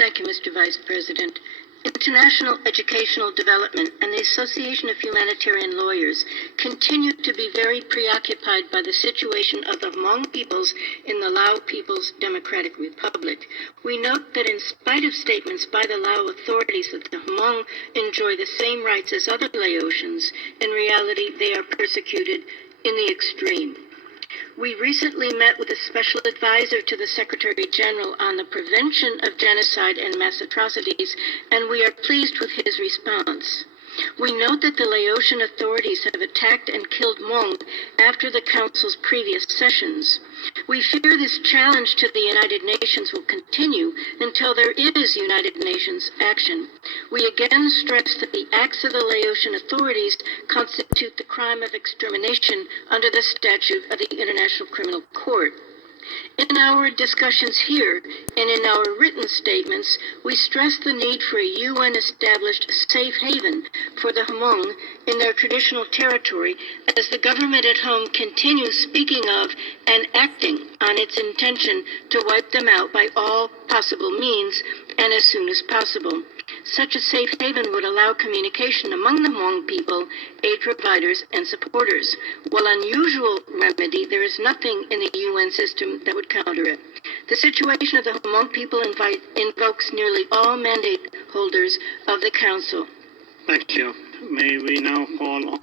Thank you, Mr. Vice President. International Educational Development and the Association of Humanitarian Lawyers continue to be very preoccupied by the situation of the Hmong peoples in the Lao People's Democratic Republic. We note that in spite of statements by the Lao authorities that the Hmong enjoy the same rights as other Laotians, in reality they are persecuted in the extreme. We recently met with a special advisor to the Secretary General on the prevention of genocide and mass atrocities, and we are pleased with his response. We note that the Laotian authorities have attacked and killed Hmong after the Council's previous sessions. We fear this challenge to the United Nations will continue until there is United Nations action. We again stress that the acts of the Laotian authorities constitute the crime of extermination under the statute of the International Criminal Court. In our discussions here and in our written statements, we stress the need for a UN-established safe haven for the Hmong in their traditional territory as the government at home continues speaking of and acting on its intention to wipe them out by all possible means and as soon as possible. Such a safe haven would allow communication among the Hmong people, aid providers, and supporters. While unusual remedy, there is nothing in the UN system that would counter it. The situation of the Hmong people invokes nearly all mandate holders of the Council. Thank you. May we now call on